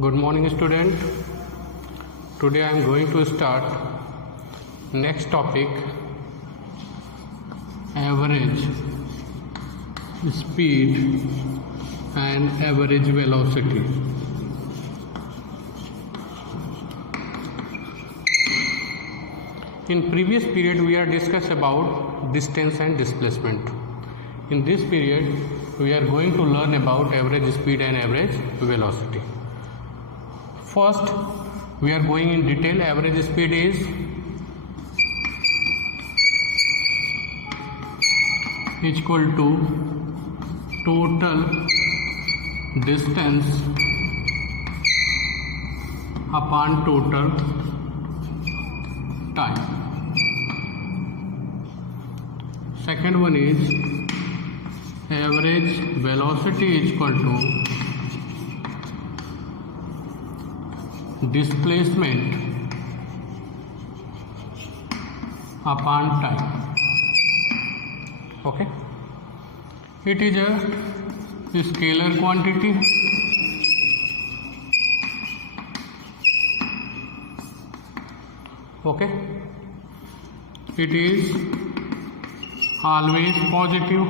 Good morning, student. Today I am going to start next topic, average speed and average velocity. In previous period we are discussed about distance and displacement. In this period we are going to learn about average speed and average velocity. First, we are going in detail. Average speed is equal to total distance upon total time. Second one is average velocity is equal to displacement upon time. Okay, it is a scalar quantity. Okay, it is always positive.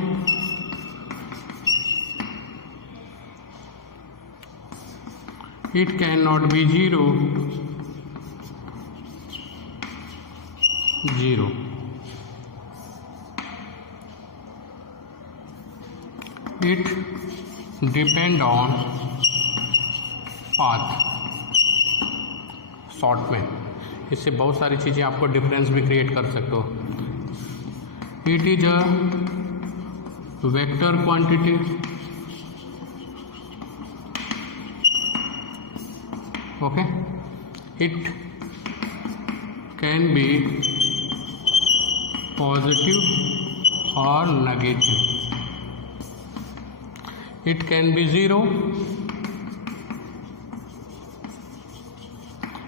It cannot be zero. It depend on path. Short में इससे बहुत सारी चीज़ें आपको difference भी create कर सकते हो. It is a vector quantity. Okay, it can be positive or negative. It can be zero.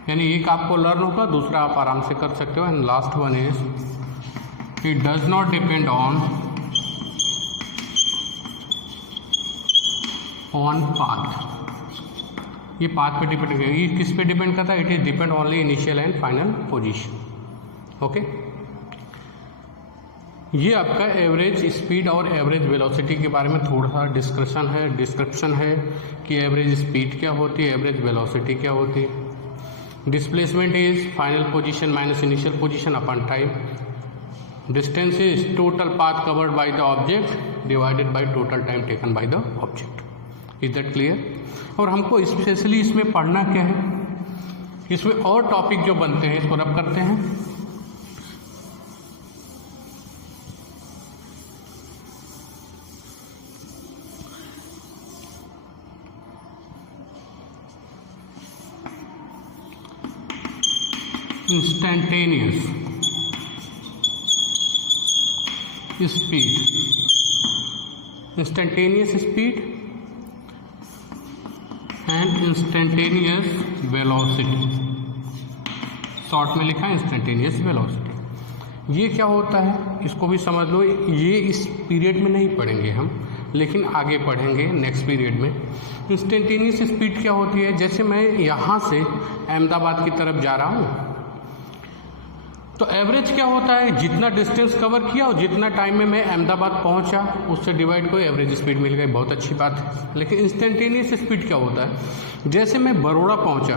यानी एक आपको लर्न होगा, दूसरा आप आराम से कर सकते हो. And last one is it does not depend on path. ये पाथ पे डिपेंड करेगा. ये किस पे डिपेंड करता है? It is depend only initial and final position. Okay, ये आपका एवरेज स्पीड और एवरेज वेलोसिटी के बारे में थोड़ा सा डिस्क्रिप्शन है कि एवरेज स्पीड क्या होती है, एवरेज वेलोसिटी क्या होती है. Displacement is final position minus initial position upon time. Distance is total path covered by the object divided by total time taken by the object. Is that clear? और हमको specially इसमें पढ़ना क्या है, इसमें और टॉपिक जो बनते हैं इसको रब करते हैं. Instantaneous speed, instantaneous speed and instantaneous velocity. Short में लिखा है इंस्टेंटेनियस वेलोसिटी. ये क्या होता है इसको भी समझ लो. ये इस पीरियड में नहीं पढ़ेंगे हम, लेकिन आगे पढ़ेंगे नेक्स्ट पीरियड में. इंस्टेंटेनियस स्पीड क्या होती है? जैसे मैं यहाँ से अहमदाबाद की तरफ जा रहा हूँ तो एवरेज क्या होता है? जितना डिस्टेंस कवर किया और जितना टाइम में मैं अहमदाबाद पहुंचा उससे डिवाइड को एवरेज स्पीड मिल गई. बहुत अच्छी बात है. लेकिन इंस्टेंटेनियस स्पीड क्या होता है? जैसे मैं बड़ौदा पहुंचा,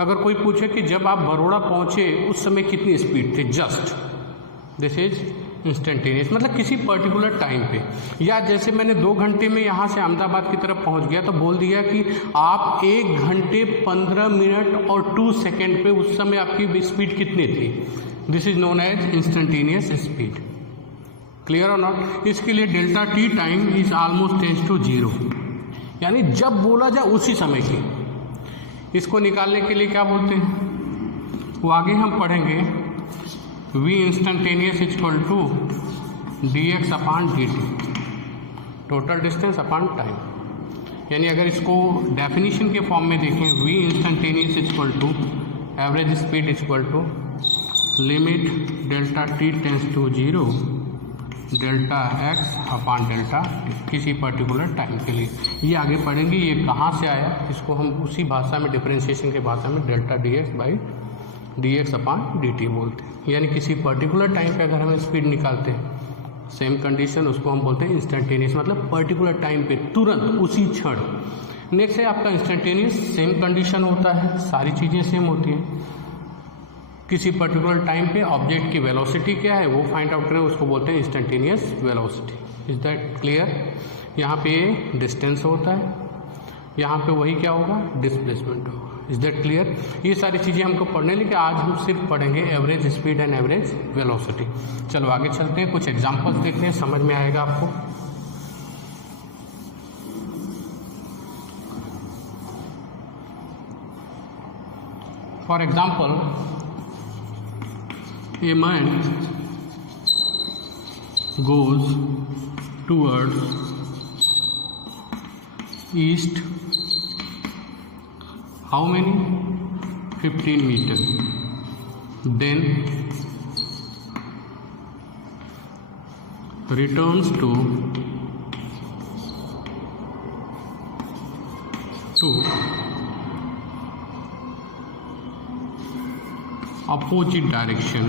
अगर कोई पूछे कि जब आप बड़ौदा पहुंचे उस समय कितनी स्पीड थी, जस्ट दिस इज इंस्टेंटेनियस, मतलब किसी पर्टिकुलर टाइम पे. या जैसे मैंने 2 घंटे में यहाँ से अहमदाबाद की तरफ पहुँच गया तो बोल दिया कि आप 1 घंटे 15 मिनट और 2 सेकेंड पे उस समय आपकी स्पीड कितनी थी. This is known as instantaneous speed. Clear और नॉट? इसके लिए delta T time is almost tends to 0, यानी जब बोला जाए उसी समय की. इसको निकालने के लिए क्या बोलते हैं वो आगे हम पढ़ेंगे. v instantaneous equal to dx upon dt, total distance upon time. यानी अगर इसको डेफिनेशन के फॉर्म में देखें, v instantaneous equal to average speed equal to limit delta t tends to 0 delta X upon delta T, किसी particular time के लिए। ये आगे पढ़ेंगे ये कहाँ से आया, इसको हम उसी भाषा में, डिफरेंशिएशन की भाषा में delta D x by D x upon D T बोलते हैं। यानी किसी पर्टिकुलर टाइम पे अगर हम स्पीड निकालते हैं, सेम कंडीशन, उसको हम बोलते हैं इंस्टेंटेनियस, मतलब पर्टिकुलर टाइम पे, तुरंत उसी क्षण। नेक्स्ट है आपका इंस्टेंटेनियस, सेम कंडीशन होता है, सारी चीज़ें सेम होती हैं। किसी पर्टिकुलर टाइम पे ऑब्जेक्ट की वेलोसिटी क्या है वो फाइंड आउट करें, उसको बोलते हैं instantaneous velocity. Is that clear? यहाँ पे डिस्टेंस होता है, यहाँ पे वही क्या होगा, डिस्प्लेसमेंट होगा। Is that clear? ये सारी चीज़ें हमको पढ़ने, लेकिन आज हम सिर्फ पढ़ेंगे average speed and average velocity. चलो आगे चलते हैं, कुछ एग्जांपल्स देखते हैं, समझ में आएगा आपको। For example, a man goes towards east how many 15 meters, then returns to opposite direction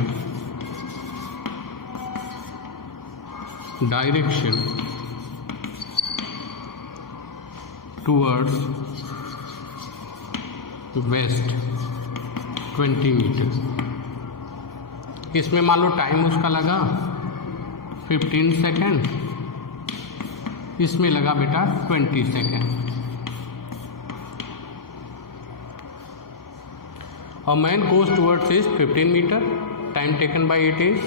towards west 20 मीटर। इसमें मान लो टाइम उसका लगा 15 सेकेंड, इसमें लगा बेटा 20 second. A man goes towards east 15 meter, time taken by it is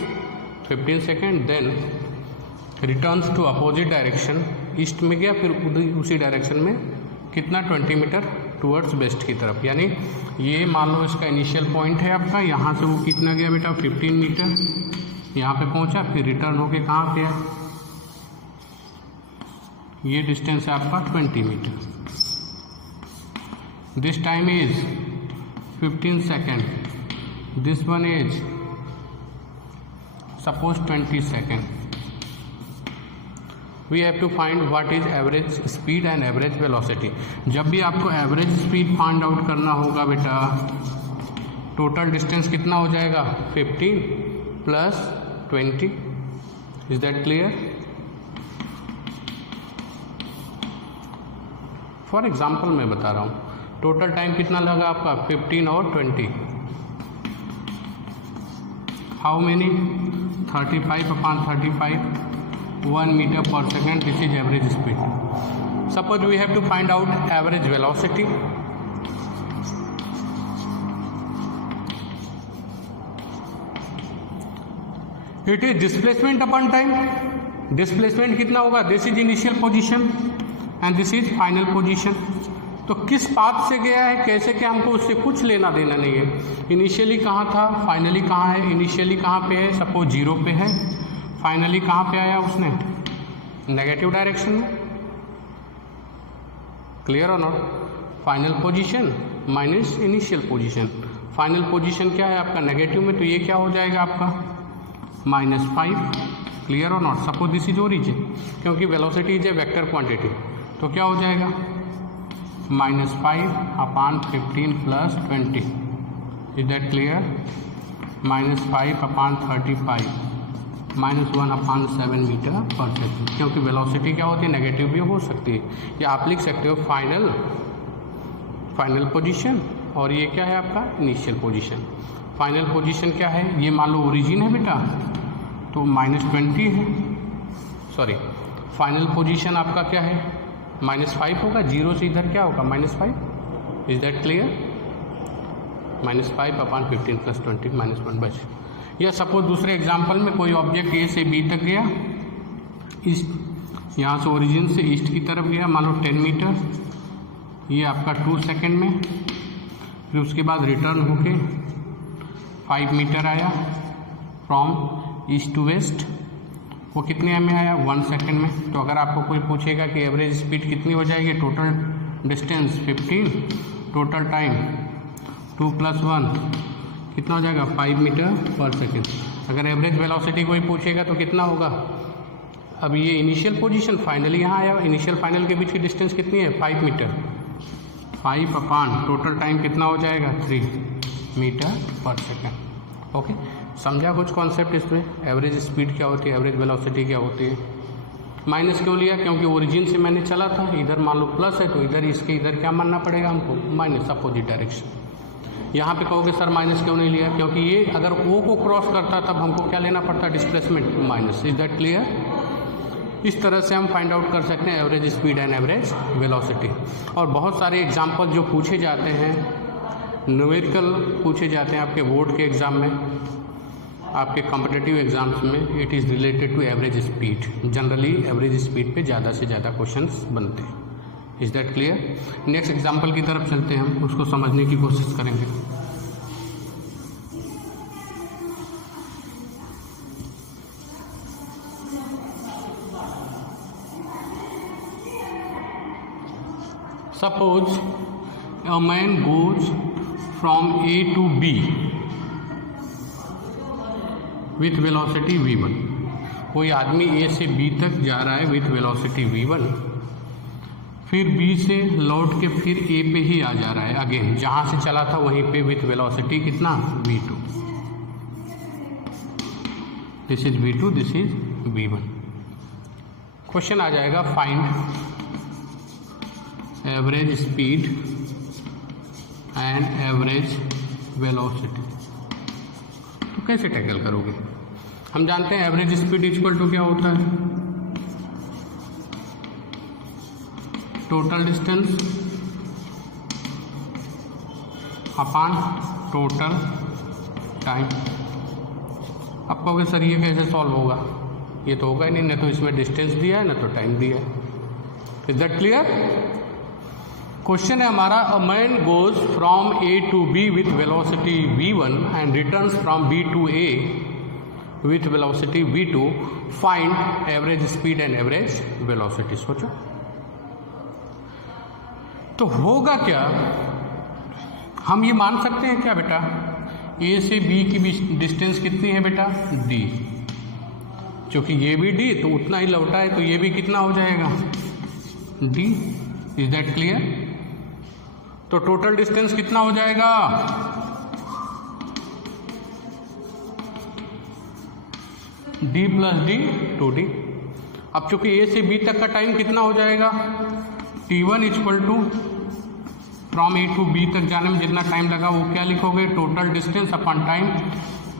15 second, then returns to opposite direction, east में गया, फिर उसी डायरेक्शन में कितना 20 मीटर टुवर्ड्स वेस्ट की तरफ। यानी ये मान लो इसका इनिशियल पॉइंट है आपका, यहाँ से वो कितना गया बेटा 15 मीटर, यहाँ पे पहुँचा, फिर रिटर्न होके कहाँ पे है, ये डिस्टेंस है आपका 20 मीटर। This time is 15 second, this one is suppose 20 second. We have to find what is average speed and average velocity. जब भी आपको एवरेज स्पीड फाइंड आउट करना होगा बेटा, टोटल डिस्टेंस कितना हो जाएगा 15 plus 20। Is that clear? For example मैं बता रहा हूँ, टोटल टाइम कितना लगा आपका 15 और 20, हाउ मेनी 35 अपॉन 35, 1 मीटर पर second, this is average speed. Suppose we have to find out average velocity. It is displacement upon time. Displacement कितना होगा, this is initial position and this is final position. तो किस path से गया है, कैसे, क्या, हमको उससे कुछ लेना देना नहीं है। इनिशियली कहाँ था, फाइनली कहाँ है। इनिशियली कहाँ पे है, सपोज 0 पे है, फाइनली कहाँ पे आया उसने, नेगेटिव डायरेक्शन में। क्लियर और not? Final position minus initial position. Final position क्या है आपका नेगेटिव में, तो ये क्या हो जाएगा आपका -5। क्लियर और not? Suppose this is origin, क्योंकि velocity is a vector quantity, तो क्या हो जाएगा -5 upon 15 plus 20। Is that clear? -5 upon 35 -1 upon 7 metre पर सेकेंड। क्योंकि वेलोसिटी क्या होती है, नेगेटिव भी हो सकती है, या आप लिख सकते हो फाइनल पोजीशन, और ये क्या है आपका इनिशियल पोजीशन। फाइनल पोजीशन क्या है, ये मान लो ओरिजिन है बेटा, तो -20 है, सॉरी फाइनल पोजीशन आपका क्या है -5 होगा, 0 से इधर क्या होगा -5। Is that clear? -5 upon 15 plus 20 -1 बच। या सपोज दूसरे एग्जांपल में कोई ऑब्जेक्ट ए से बी तक गया, ईस्ट, यहाँ से ओरिजिन से ईस्ट की तरफ गया, मान लो 10 मीटर, ये आपका 2 सेकेंड में, फिर उसके बाद रिटर्न होके 5 मीटर आया फ्रॉम ईस्ट टू वेस्ट, वो कितने में आया 1 सेकेंड में। तो अगर आपको कोई पूछेगा कि एवरेज स्पीड कितनी हो जाएगी, टोटल डिस्टेंस 15, टोटल टाइम 2 + 1 कितना हो जाएगा 5 मीटर पर सेकेंड। अगर एवरेज वेलोसिटी कोई पूछेगा तो कितना होगा अब ये इनिशियल पोजीशन फाइनल यहाँ आया, इनिशियल फाइनल के बीच की डिस्टेंस कितनी है 5 मीटर, 5 अपान टोटल टाइम कितना हो जाएगा 3 मीटर पर सेकेंड। ओके, समझा कुछ कॉन्सेप्ट इसमें? एवरेज स्पीड क्या होती है, एवरेज वेलोसिटी क्या होती है। माइनस क्यों लिया, क्योंकि ओरिजिन से मैंने चला था, इधर मान लो प्लस है तो इधर इसके इधर क्या मानना पड़ेगा हमको, माइनस, अपोजिट डायरेक्शन। यहाँ पे कहोगे सर माइनस क्यों नहीं लिया, क्योंकि ये अगर ओ को क्रॉस करता तब हमको क्या लेना पड़ता, displacement minus. Is that clear? इस तरह से हम फाइंड आउट कर सकते हैं average speed and average velocity. और बहुत सारे एग्जाम्पल जो पूछे जाते हैं, न्यूमेरिकल पूछे जाते हैं आपके बोर्ड के एग्ज़ाम में, आपके कॉम्पिटिटिव एग्जाम्स में, it is related to average speed. Generally average speed पे ज़्यादा से ज़्यादा क्वेश्चंस बनते हैं। Is that clear? Next example की तरफ चलते हैं, हम उसको समझने की कोशिश करेंगे। Suppose a man goes from A to B with velocity v1। कोई आदमी A से B तक जा रहा है with velocity v1, फिर B से लौट के फिर A पे ही आ जा रहा है, अगेन जहाँ से चला था वहीं पे with velocity कितना v2। This is v2, this is v1। Question आ जाएगा find average speed and average velocity. तो कैसे टैकल करोगे? हम जानते हैं एवरेज स्पीड इक्वल टू क्या होता है, टोटल डिस्टेंस अपान टोटल टाइम। अब कहोगे सर ये कैसे सॉल्व होगा, ये तो होगा ही नहीं, न तो इसमें डिस्टेंस दिया है न तो टाइम दिया है। Is that clear? क्वेश्चन है हमारा, a man goes from A to B with velocity v1 and returns from B to A with velocity v2, find average speed and average velocity. सोचो तो होगा क्या, हम ये मान सकते हैं क्या बेटा, ए से बी की डिस्टेंस कितनी है बेटा d, क्योंकि ये भी d तो उतना ही लौटा है, तो ये भी कितना हो जाएगा d। Is that clear? तो टोटल डिस्टेंस कितना हो जाएगा, d प्लस d 2d। अब चूंकि a से b तक का टाइम कितना हो जाएगा, t1 equal to from a to b तक जाने में जितना टाइम लगा वो क्या लिखोगे, total distance upon time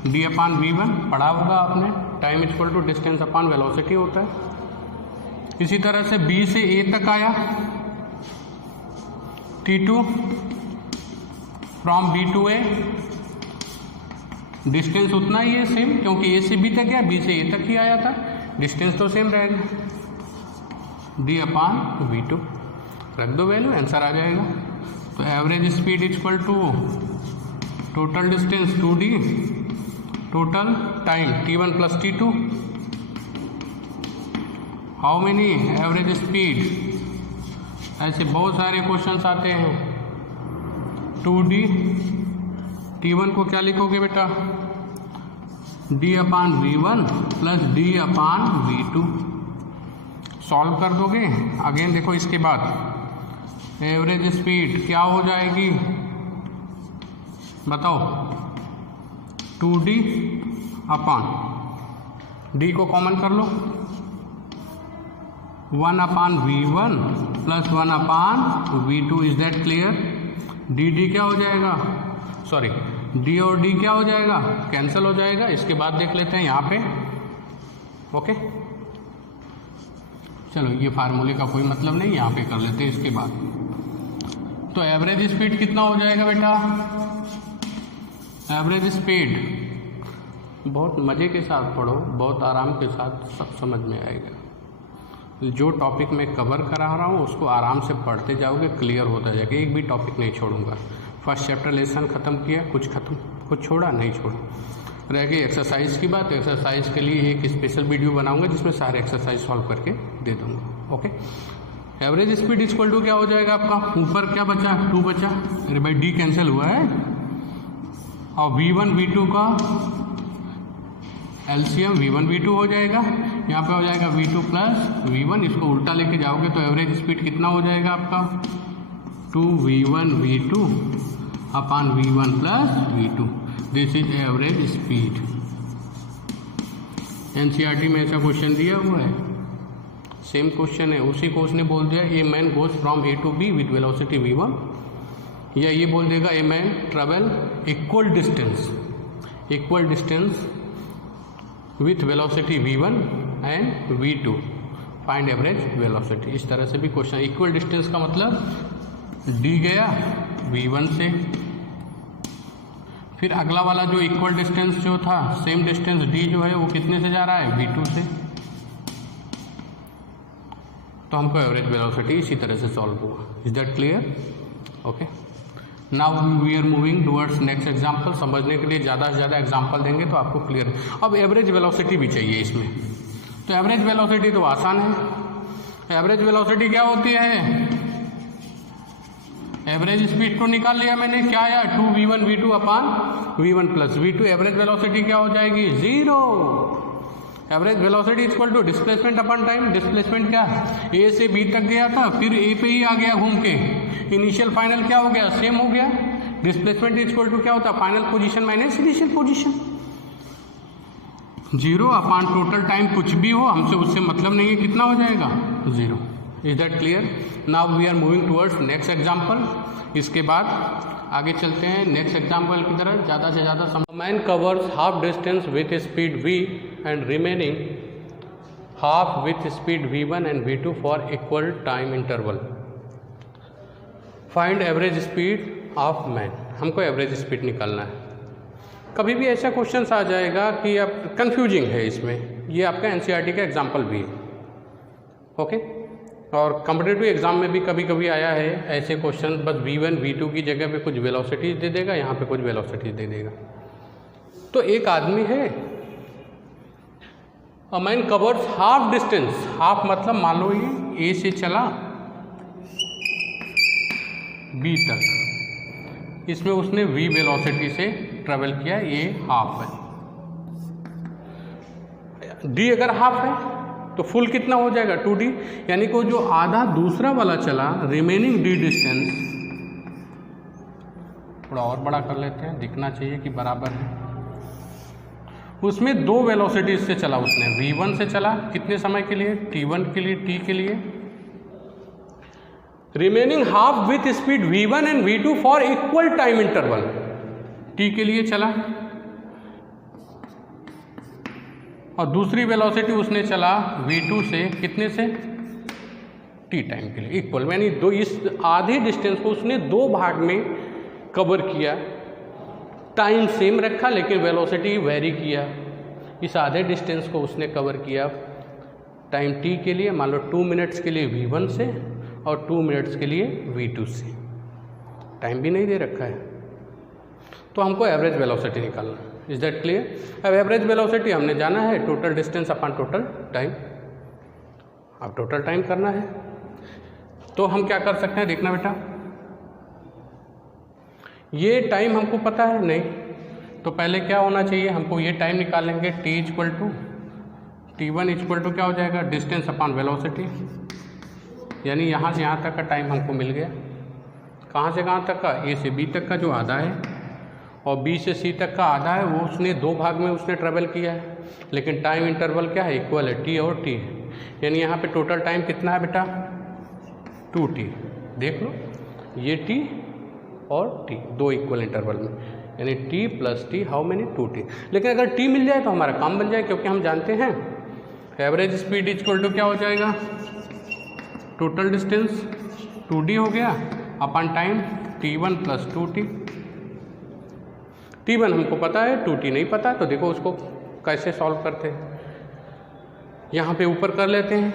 d upon v1। पढ़ा होगा आपने, time equal to distance upon velocity होता है। इसी तरह से b से a तक आया, t2 from b to a, distance उतना ही है सेम, क्योंकि a से b तक गया, b से a तक ही आया था, डिस्टेंस तो सेम रहेगा, d अपान v2। रख दो वैल्यू, आंसर आ जाएगा। तो average speed equal to total distance 2d, total time t1 plus t2। How many average speed, ऐसे बहुत सारे क्वेश्चंस आते हैं। 2d, t1 को क्या लिखोगे बेटा, d upon v1 plus d अपान v2। सॉल्व कर दोगे, अगेन देखो इसके बाद एवरेज स्पीड क्या हो जाएगी बताओ, 2d अपान d को कॉमन कर लो, 1 अपान v1 plus 1 upon v2। Is that clear? D क्या हो जाएगा, सॉरी d और d क्या हो जाएगा, कैंसिल हो जाएगा। इसके बाद देख लेते हैं यहाँ पे। ओके चलो, ये फार्मूले का कोई मतलब नहीं, यहाँ पे कर लेते हैं इसके बाद। तो एवरेज स्पीड कितना हो जाएगा बेटा, एवरेज स्पीड, बहुत मज़े के साथ पढ़ो, बहुत आराम के साथ सब समझ में आएगा। जो टॉपिक मैं कवर करा रहा हूँ उसको आराम से पढ़ते जाओगे, क्लियर होता जाएगा, एक भी टॉपिक नहीं छोड़ूंगा। फर्स्ट चैप्टर लेसन ख़त्म किया, कुछ छोड़ा नहीं छोड़ा। रह गई एक्सरसाइज की बात, एक्सरसाइज के लिए एक स्पेशल वीडियो बनाऊंगा जिसमें सारे एक्सरसाइज सॉल्व करके दे दूंगा। Okay, average speed equal to क्या हो जाएगा आपका, ऊपर क्या बचा 2 बचा, अरे भाई d कैंसिल हुआ है, और v1 v2 का एलसीएम V1 V2 हो जाएगा, यहाँ पे हो जाएगा V2 प्लस V1, इसको उल्टा लेके जाओगे तो एवरेज स्पीड कितना हो जाएगा आपका 2V1 V2 upon V1 plus V2, this is average speed. NCERT में ऐसा क्वेश्चन दिया हुआ है, सेम क्वेश्चन है, उसी को उसने बोल दिया a man goes from A to B with velocity V1, या ये बोल देगा a man travel equal distance with velocity V1 and V2, find average velocity. इस तरह से भी क्वेश्चन, इक्वल डिस्टेंस का मतलब D गया V1 से, फिर अगला वाला जो इक्वल डिस्टेंस जो था, सेम डिस्टेंस D जो है वो कितने से जा रहा है V2 से, तो हमको एवरेज वेलोसिटी इसी तरह से सॉल्व हुआ। Is that clear? Okay, now we are moving towards next example. समझने के लिए ज़्यादा से ज़्यादा एग्जाम्पल देंगे तो आपको क्लियर है। अब एवरेज वेलोसिटी भी चाहिए इसमें, तो एवरेज वेलोसिटी तो आसान है। एवरेज वेलोसिटी क्या होती है? एवरेज स्पीड तो निकाल लिया मैंने, क्या आया 2V1 V2 upon V1 plus V2। Average velocity क्या हो जाएगी? 0। Average velocity equal to displacement upon time. Displacement क्या है? ए से बी तक गया था, फिर ए पे ही आ गया घूम के, इनिशियल फाइनल क्या हो गया? सेम हो गया। डिस्प्लेसमेंट इक्वल टू क्या होता है? Final position minus initial position. 0 upon total time कुछ भी हो, हमसे उससे मतलब नहीं है, कितना हो जाएगा? 0। Is that clear? Now we are moving towards next example. इसके बाद आगे चलते हैं नेक्स्ट एग्जाम्पल की तरफ। ज़्यादा से ज़्यादा man covers half distance with speed v and remaining half with speed V1 and V2 for equal time interval. Find average speed of man. हमको एवरेज स्पीड निकालना है। कभी भी ऐसा क्वेश्चन आ जाएगा कि अब कंफ्यूजिंग है इसमें, ये आपका एनसीईआरटी का एग्जाम्पल भी है। ओके, और कॉम्पिटिटिव एग्जाम में भी कभी कभी आया है ऐसे क्वेश्चन, बस V1 V2 की जगह पे कुछ वेलोसिटीज दे देगा, यहाँ पे कुछ वेलोसिटीज दे देगा। तो एक आदमी है, a man covers half distance, half मतलब मान लो ये ए से चला बी तक, इसमें उसने v वेलोसिटी से ट्रेवल किया, ये हाफ है। d अगर हाफ है तो फुल कितना हो जाएगा? 2d, यानी कि जो आधा दूसरा वाला चला, रिमेनिंग d डिस्टेंस, थोड़ा और बड़ा कर लेते हैं, दिखना चाहिए कि बराबर है। उसमें 2 वेलोसिटीज से चला उसने, v1 से चला कितने समय के लिए? t1 के लिए, t के लिए। Remaining half with speed v1 and v2 for equal time interval, t के लिए चला, और दूसरी वेलोसिटी उसने चला v2 से कितने से? t टाइम के लिए, इक्वल। यानी दो, इस आधे डिस्टेंस को उसने 2 भाग में कवर किया, टाइम सेम रखा लेकिन वेलोसिटी वेरी किया। इस आधे डिस्टेंस को उसने कवर किया टाइम t के लिए, मान लो 2 मिनट्स के लिए v1 से और 2 मिनट्स के लिए v2 से, टाइम भी नहीं दे रखा है, तो हमको एवरेज वेलोसिटी निकालना है। Is that clear? अब एवरेज वेलोसिटी हमने जाना है total distance upon total time. अब टोटल टाइम करना है तो हम क्या कर सकते हैं, देखना बेटा, ये टाइम हमको पता है नहीं, तो पहले क्या होना चाहिए, हमको ये टाइम निकालेंगे t equal to t1 equal to क्या हो जाएगा? डिस्टेंस अपॉन वेलोसिटी, यानी यहाँ से यहाँ तक का टाइम हमको मिल गया। कहाँ से कहाँ तक का? a से b तक का जो आधा है, और b से c तक का आधा है, वो उसने 2 भाग में उसने ट्रेवल किया है, लेकिन टाइम इंटरवल क्या है? इक्वल है, t और t है, यानी यहाँ पे टोटल टाइम कितना है बेटा? 2t। देख लो, ये t और t 2 इक्वल इंटरवल में, यानी t plus t, how many? 2t। लेकिन अगर t मिल जाए तो हमारा काम बन जाए, क्योंकि हम जानते हैं एवरेज स्पीड इक्वल टू क्या हो जाएगा? टोटल डिस्टेंस 2d हो गया upon time t1 plus 2t। t1 हमको पता है, 2t नहीं पता, तो देखो उसको कैसे सॉल्व करते हैं। यहाँ पे ऊपर कर लेते हैं,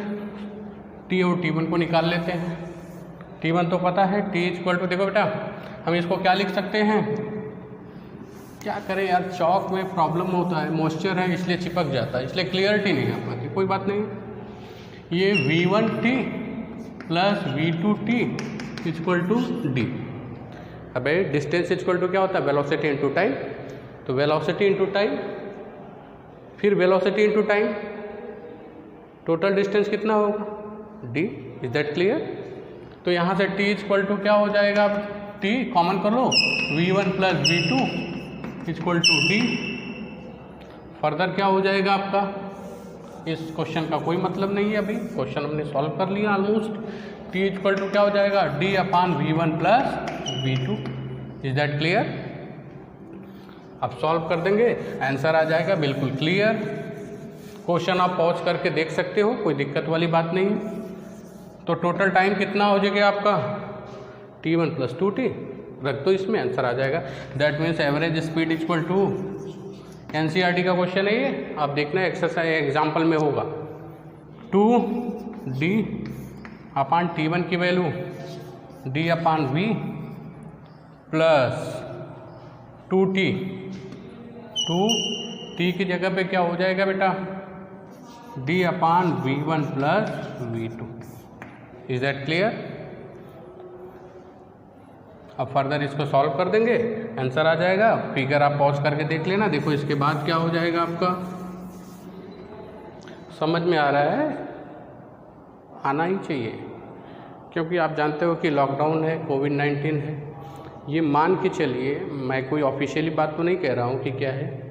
t और t1 को निकाल लेते हैं। t1 तो पता है, t इक्वल टू, देखो बेटा हम इसको क्या लिख सकते हैं, क्या करें यार, चौक में प्रॉब्लम होता है, मॉइस्चर है इसलिए चिपक जाता है, इसलिए क्लियरिटी नहीं आ पाती, कोई बात नहीं। ये v1t plus v2t equal to d। अब डिस्टेंस इक्वल टू क्या होता है? वेलोसिटी इंटू टाइम, तो वेलोसिटी इंटू टाइम फिर velocity into time, total distance कितना होगा d, इज दैट क्लियर। तो यहाँ से t इक्वल टू क्या हो जाएगा, अब t कॉमन कर लो, v1 plus v2 equal to d। Further क्या हो जाएगा आपका, इस क्वेश्चन का कोई मतलब नहीं है, अभी क्वेश्चन हमने सॉल्व कर लिया ऑलमोस्ट। t इक्वल टू क्या हो जाएगा, d upon v1 plus v2, is that clear. अब सॉल्व कर देंगे, आंसर आ जाएगा बिल्कुल क्लियर। क्वेश्चन आप पॉज करके देख सकते हो, कोई दिक्कत वाली बात नहीं है। तो टोटल टाइम कितना हो जाएगा आपका, t1 प्लस 2t, रख दो इसमें, आंसर आ जाएगा। That means average speed equal to, NCERT का क्वेश्चन है ये, आप देखना एक्सरसाइज एग्जाम्पल में होगा, 2d अपान t1 की value d upon v plus 2t, 2t की जगह पे क्या हो जाएगा बेटा, d upon v1 plus v2, is that clear. अब फर्दर इसको सॉल्व कर देंगे, आंसर आ जाएगा। फिगर आप पॉज करके देख लेना, देखो इसके बाद क्या हो जाएगा आपका, समझ में आ रहा है, आना ही चाहिए, क्योंकि आप जानते हो कि लॉकडाउन है, कोविड-19 है। ये मान के चलिए, मैं कोई ऑफिशियली बात तो नहीं कह रहा हूँ कि क्या है,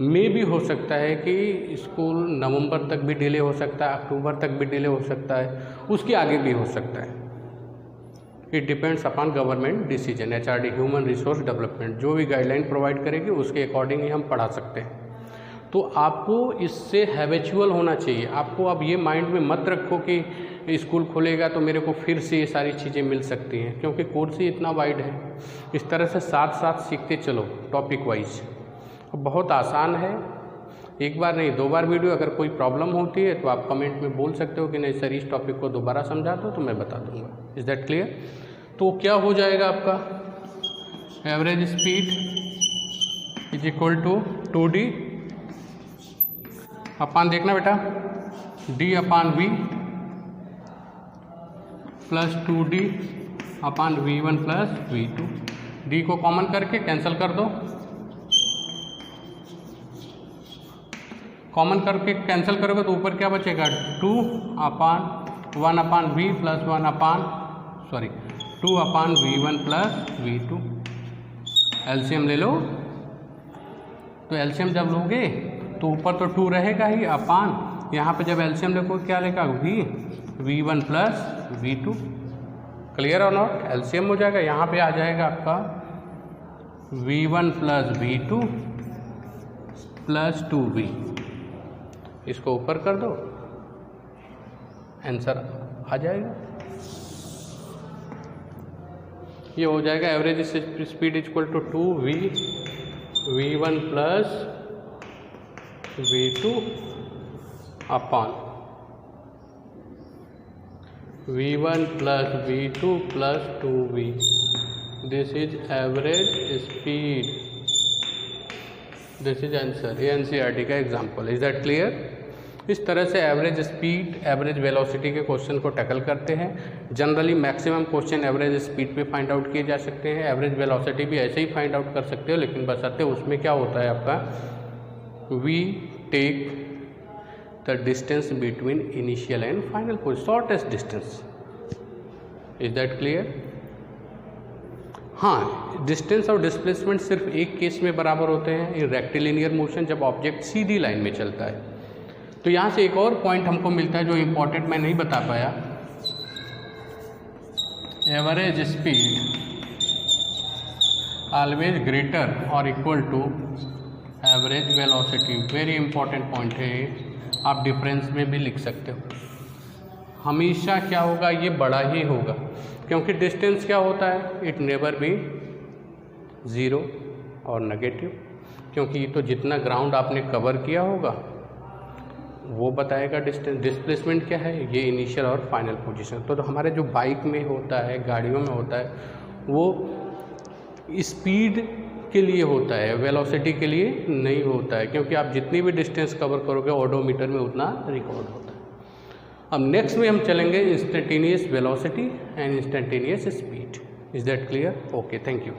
मे भी हो सकता है कि स्कूल नवंबर तक भी डिले हो सकता है, अक्टूबर तक भी डिले हो सकता है, उसके आगे भी हो सकता है। It depends upon government decision, HRD human resource development जो भी गाइडलाइन प्रोवाइड करेगी उसके अकॉर्डिंग ही हम पढ़ा सकते हैं। तो आपको इससे हैबिचुअल होना चाहिए। आपको अब ये माइंड में मत रखो कि स्कूल खुलेगा तो मेरे को फिर से ये सारी चीज़ें मिल सकती हैं, क्योंकि कोर्स ही इतना वाइड है। इस तरह से साथ साथ सीखते चलो टॉपिक वाइज, बहुत आसान है। एक बार नहीं 2 बार वीडियो, अगर कोई प्रॉब्लम होती है तो आप कमेंट में बोल सकते हो कि नहीं सर इस टॉपिक को दोबारा समझा दो, तो मैं बता दूंगा। Is that clear. तो क्या हो जाएगा आपका, average speed is equal to 2d upon, देखना बेटा, d upon v plus 2d upon v1 plus v2। d को कॉमन करके कैंसिल कर दो, कॉमन करके कैंसिल करोगे तो ऊपर क्या बचेगा, 2 अपान v प्लस 2 अपान v1 प्लस v2। एलसीएम ले लो, तो एलसीएम जब लोगे तो ऊपर तो 2 रहेगा ही, अपान यहाँ पे जब एलसीएम देखो क्या लेगा, v1 प्लस v2। क्लियर और नॉट, एलसीएम हो जाएगा, यहाँ पे आ जाएगा आपका v1 plus v2 plus 2v। इसको ऊपर कर दो, आंसर आ जाएगा। ये हो जाएगा average speed equal to 2v1 plus v2 upon v1 plus v2 plus 2v। This is average speed, this is answer. ये एनसीईआरटी का एग्जाम्पल। Is that clear. इस तरह से एवरेज स्पीड, एवरेज वेलोसिटी के क्वेश्चन को टैकल करते हैं। Generally maximum question average speed पे फाइंड आउट किए जा सकते हैं, एवरेज वेलोसिटी भी ऐसे ही फाइंड आउट कर सकते हो, लेकिन बशर्ते उसमें क्या होता है आपका, we take the distance between initial and final position, shortest distance. Is that clear. हाँ, डिस्टेंस और डिस्प्लेसमेंट सिर्फ एक केस में बराबर होते हैं, इन रेक्टिलिनियर मोशन, जब ऑब्जेक्ट सीधी लाइन में चलता है। तो यहाँ से एक और पॉइंट हमको मिलता है जो इम्पोर्टेंट मैं नहीं बता पाया, एवरेज स्पीड ऑलवेज ग्रेटर और equal to average velocity. Very important point है, आप डिफरेंस में भी लिख सकते हो। हमेशा क्या होगा, ये बड़ा ही होगा, क्योंकि डिस्टेंस क्या होता है, इट नेवर बी ज़ीरो और नेगेटिव, क्योंकि ये तो जितना ग्राउंड आपने कवर किया होगा वो बताएगा डिस्टेंस। डिस्प्लेसमेंट क्या है, ये इनिशियल और फाइनल पोजीशन। तो हमारे जो बाइक में होता है, गाड़ियों में होता है, वो स्पीड के लिए होता है, वेलोसिटी के लिए नहीं होता है, क्योंकि आप जितनी भी डिस्टेंस कवर करोगे ओडोमीटर में उतना रिकॉर्ड होता है। अब नेक्स्ट में हम चलेंगे instantaneous velocity and instantaneous speed. Is that clear. Okay, thank you.